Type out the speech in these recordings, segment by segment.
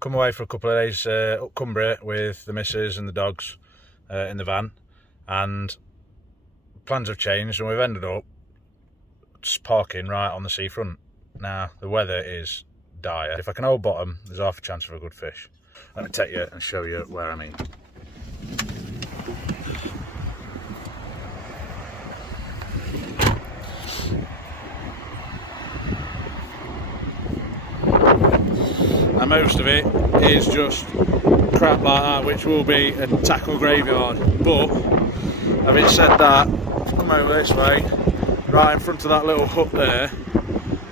come away for a couple of days up Cumbria with the missus and the dogs in the van, and plans have changed and we've ended up just parking right on the seafront. Now the weather is dire. If I can hold bottom, there's half a chance for a good fish. Let me take you and show you where I mean. And most of it is just crap like that, which will be a tackle graveyard. But having said that, come over this way, right in front of that little hut there,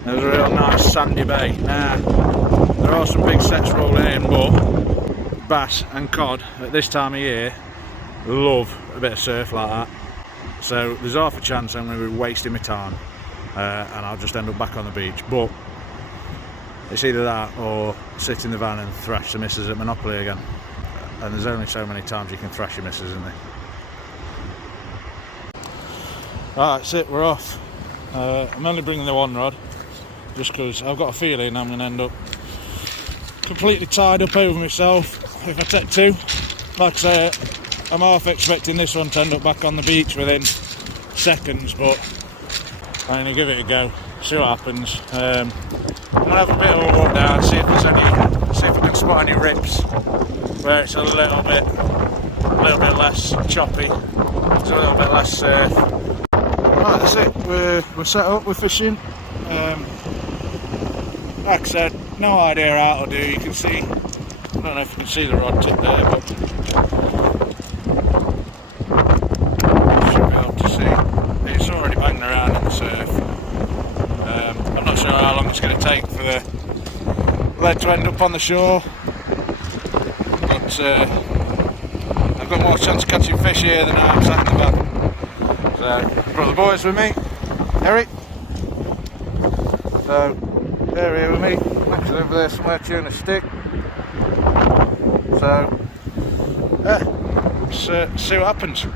there's a real nice sandy bay. Now, there are some big sets rolling in, but bass and cod at this time of year love a bit of surf like that. So there's half a chance I'm going to be wasting my time and I'll just end up back on the beach. But it's either that or sit in the van and thrash the missus at Monopoly again. And there's only so many times you can thrash your missus, isn't there? Right, that's it, we're off. I'm only bringing the one rod just because I've got a feeling I'm going to end up completely tied up over myself if I take two. Like I say, I'm half expecting this one to end up back on the beach within seconds, but I'm going to give it a go, see what happens. I'm going to have a bit of a walk down, see if I can spot any rips where it's a little bit less choppy, there's a little bit less surf. Right, that's it, we're set up, we're fishing. Like I said, no idea how to do, you can see, I don't know if you can see the rod tip there, but should be able to see, it's already banging around in the surf. I'm not sure how long it's going to take for the lead to end up on the shore, but I've got more chance of catching fish here than I am sat in the van. So, I've brought the boys with me, Eric, so they're here with me, Max is over there somewhere chewing a stick. So, yeah, let's see what happens.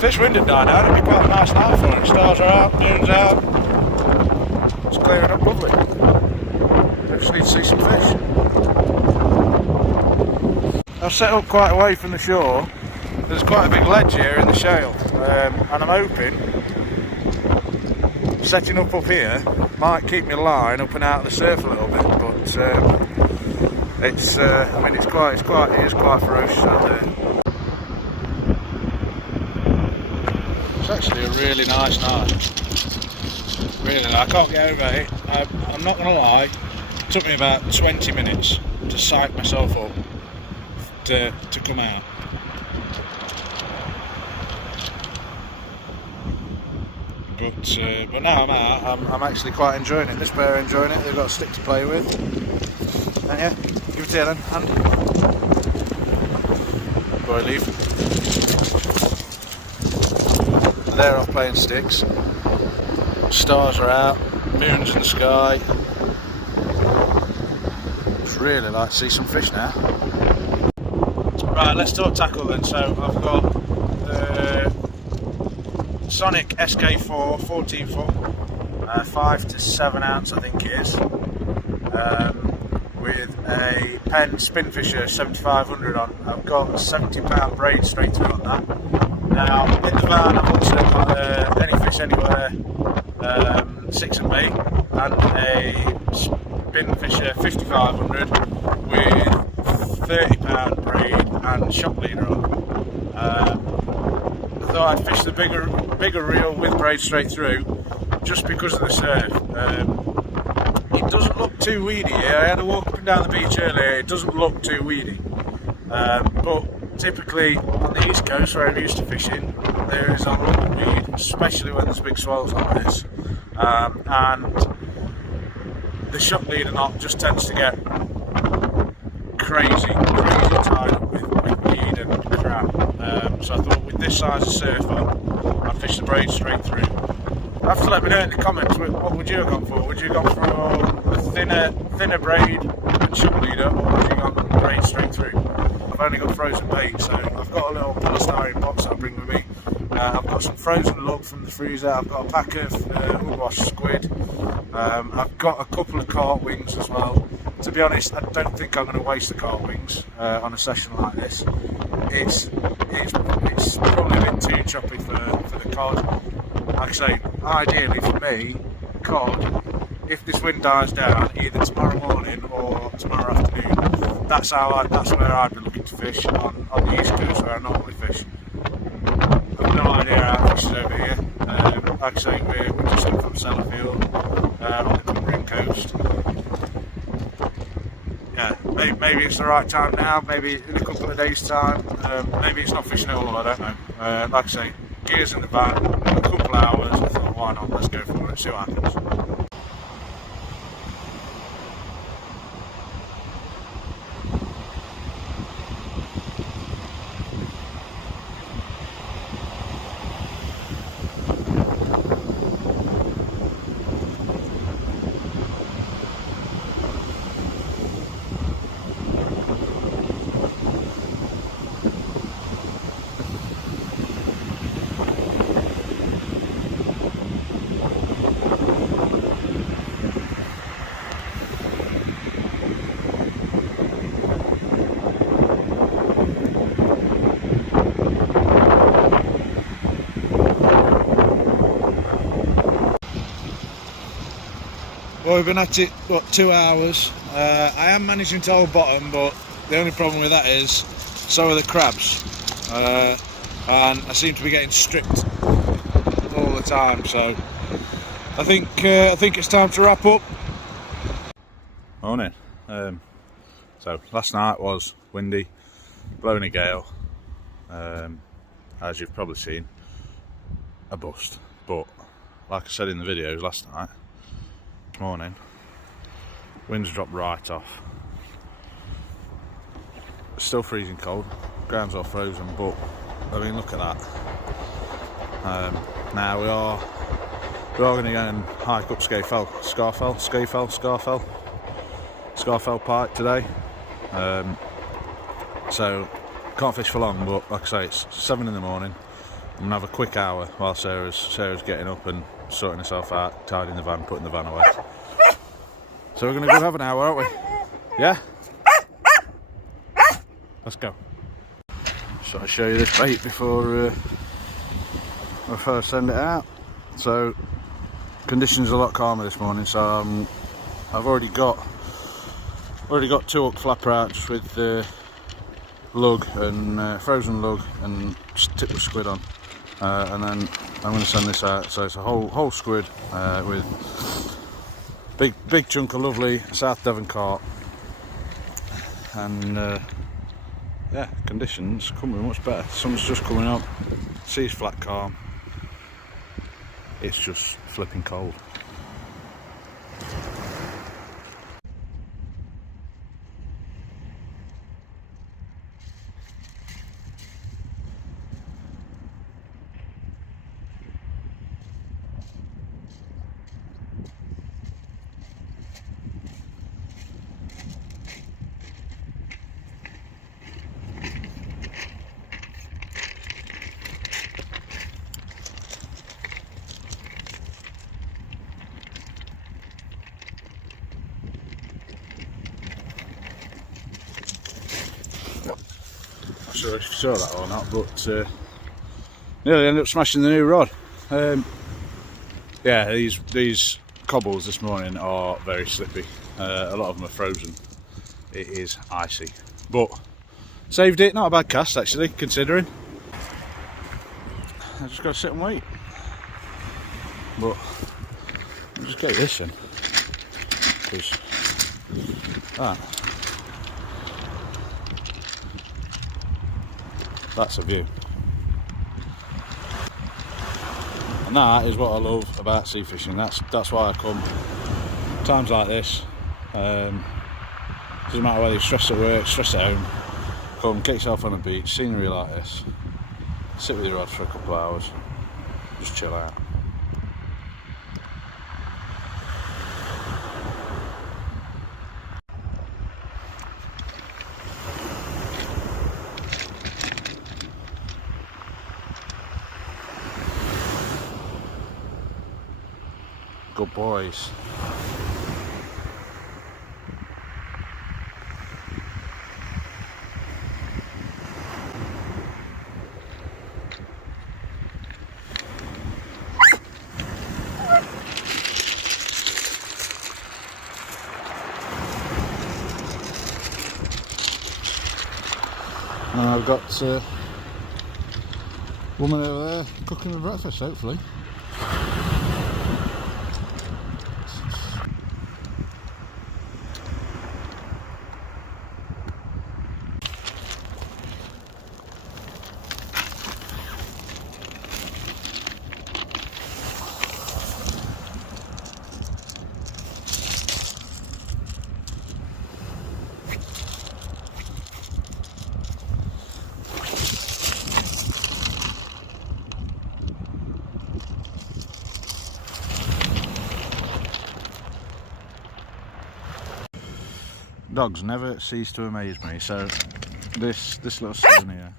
Fish wind had died down, it'd be quite a nice night for it. Stars are out, moon's out, it's clearing up lovely. I just need to see some fish. I've set up quite away from the shore. There's quite a big ledge here in the shale, and I'm hoping setting up here might keep my line up and out of the surf a little bit, but it's I mean it is quite ferocious out there. It's actually a really nice night. Really, I can't get over it. I'm not gonna lie, it took me about 20 minutes to psych myself up to come out. But now I'm out, I'm actually quite enjoying it. This pair are enjoying it, they've got a stick to play with. And yeah, give it here then, hand. Before I leave. They're off playing sticks. Stars are out, moon's in the sky. Just really like to see some fish now. Right, let's talk tackle then. So I've got the Sonic SK4 14 foot, 5 to 7 ounce I think it is, with a Penn Spinfisher 7500 on. I've got a £70 braid straight through on that. Now in the van I've also got Any Fish Anywhere 6 and B and a Spinfisher 5500 with £30 braid and shock leader on. I thought I'd fish the bigger reel with braid straight through just because of the surf. It doesn't look too weedy here. I had a walk up and down the beach earlier, it doesn't look too weedy. But typically on the east coast where I'm used to fishing, there is a lot of weed, especially when there's big swells like this. And the shock leader knot just tends to get crazy tied up with weed and crap. So I thought with this size of surf on, I'd fish the braid straight through. You have to let me know in the comments what would you have gone for. Would you have gone for a thinner braid and shock leader, or would you have gone braid straight through? I've only got frozen bait, so I've got a little polystyrene box I'll bring with me. I've got some frozen lug from the freezer, I've got a pack of unwashed squid, I've got a couple of carp wings as well, to be honest, I don't think I'm going to waste the cart wings on a session like this. It's probably a bit too choppy for the cod. Like I say, ideally for me, cod, if this wind dies down, either tomorrow morning or tomorrow afternoon, that's where I'd be looking to fish on the east coast where I normally fish. I've no idea how it fishes over here. Like I say, we're just up from Sellafield on the Cumbrian coast. Yeah, maybe it's the right time now, maybe in a couple of days' time, maybe it's not fishing at all, I don't know. Like I say, gears in the van, a couple of hours, I thought why not, let's go for it, see what happens. Well, we've been at it, what, 2 hours. I am managing to hold bottom, but the only problem with that is so are the crabs. And I seem to be getting stripped all the time, so I think it's time to wrap up. Morning. So last night was windy, blowing a gale. As you've probably seen, a bust. But like I said in the videos last night, morning, winds dropped right off. Still freezing cold, ground's all frozen, but I mean look at that. Now we are going to go and hike up Scarfell Pike today. So can't fish for long, but like I say, it's 7 in the morning. I'm gonna have a quick hour while Sarah's getting up and sorting herself out, tidying the van, putting the van away. So we're gonna go have an hour, aren't we? Yeah? Let's go. So I'll show you this bait before I send it out. So conditions are a lot calmer this morning, so I've already got 2 hook flapper out just with lug and frozen lug and tipped with squid on. And then I'm going to send this out, so it's a whole squid with big chunk of lovely South Devon carp, and yeah, conditions couldn't be much better. Sun's just coming up, sea's flat calm, it's just flipping cold. Not sure if you saw that or not, but nearly ended up smashing the new rod. Yeah, these cobbles this morning are very slippy. A lot of them are frozen. It is icy, but saved it. Not a bad cast actually, considering. I just got to sit and wait. But I'll just get this in, because that's a view. And that is what I love about sea fishing. That's why I come. Times like this, doesn't matter whether you're stressed at work, stressed at home, come get yourself on a beach, scenery like this, sit with your rod for a couple of hours, just chill out. Good boys. And I've got a woman over there cooking me breakfast, hopefully. Dogs never cease to amaze me, so this little stone here.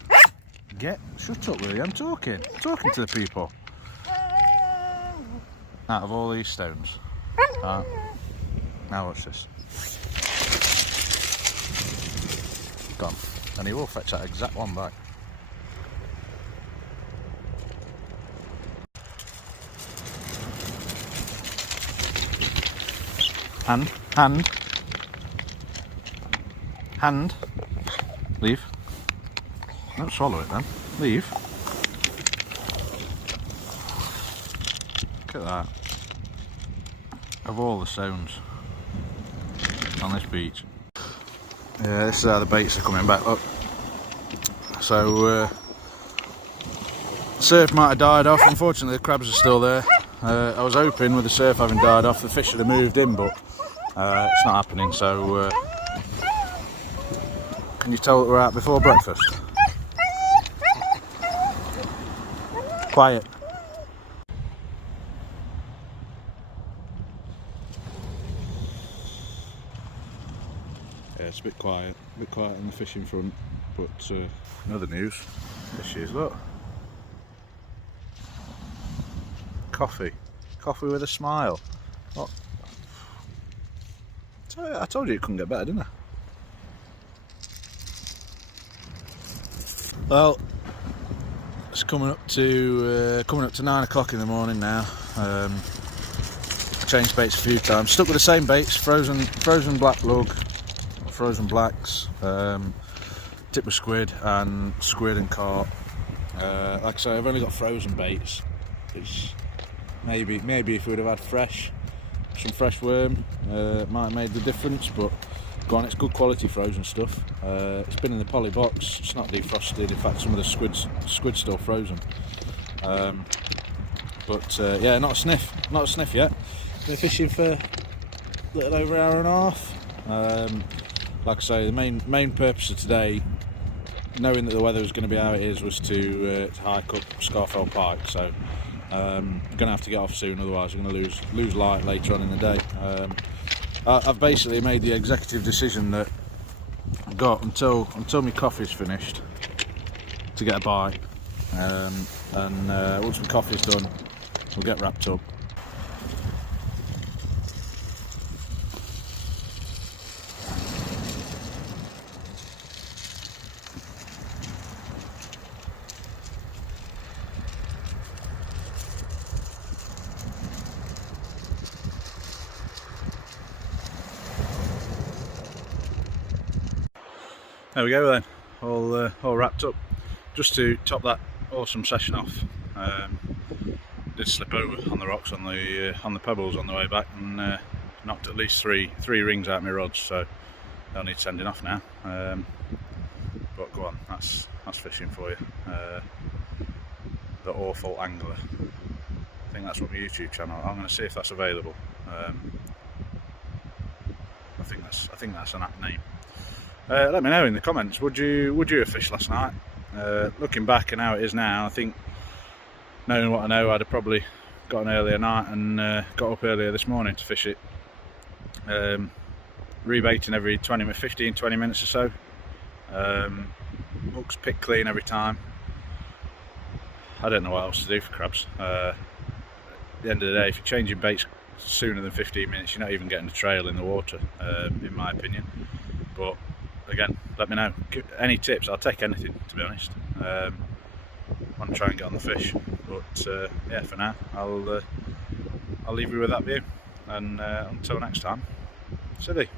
Shut up, will you? I'm talking to the people. Out of all these stones. Right. Now watch this. Gone. And he will fetch that exact one back. Hand. Leave. Don't swallow it then. Leave. Look at that. Of all the stones on this beach. Yeah, this is how the baits are coming back up. So, surf might have died off. Unfortunately, the crabs are still there. I was hoping with the surf having died off, the fish should have moved in, but it's not happening. So, can you tell that we're out before breakfast? Quiet. Yeah, it's a bit quiet on the fishing front, but in other news, there she is, look. Coffee with a smile. What? I told you it couldn't get better, didn't I? Well, it's coming up to 9 o'clock in the morning now. I changed baits a few times. Stuck with the same baits: frozen black lug, frozen blacks, tip with squid and carp. Like I say, I've only got frozen baits. It's maybe if we'd have had some fresh worm, it might have made the difference. But go on, it's good quality frozen stuff. It's been in the poly box. It's not defrosted. In fact, some of the squid's still frozen. Yeah, not a sniff yet. Been fishing for a little over an hour and a half. Like I say, the main purpose of today, knowing that the weather was going to be how it is, was to hike up Scarfell Pike. So I'm going to have to get off soon, otherwise I'm going to lose light later on in the day. I've basically made the executive decision that I've got until my coffee's finished to get a bite, and once my coffee's done, we'll get wrapped up. There we go then, all wrapped up. Just to top that awesome session off, did slip over on the rocks on the pebbles on the way back, and knocked at least three rings out of my rods, so they'll need sending off now. But go on, that's fishing for you. The Awful Angler. I think that's what my YouTube channel. I'm going to see if that's available. I think that's an apt name. Let me know in the comments. Would you have fished last night? Looking back and how it is now, I think, knowing what I know, I'd have probably got an earlier night and got up earlier this morning to fish it. Rebaiting every 15-20 minutes or so. Hooks picked clean every time. I don't know what else to do for crabs. At the end of the day, if you're changing baits sooner than 15 minutes, you're not even getting a trail in the water, in my opinion. But again, let me know. Any tips? I'll take anything, to be honest. I want to try and get on the fish, but yeah, for now I'll leave you with that view, and until next time, silly.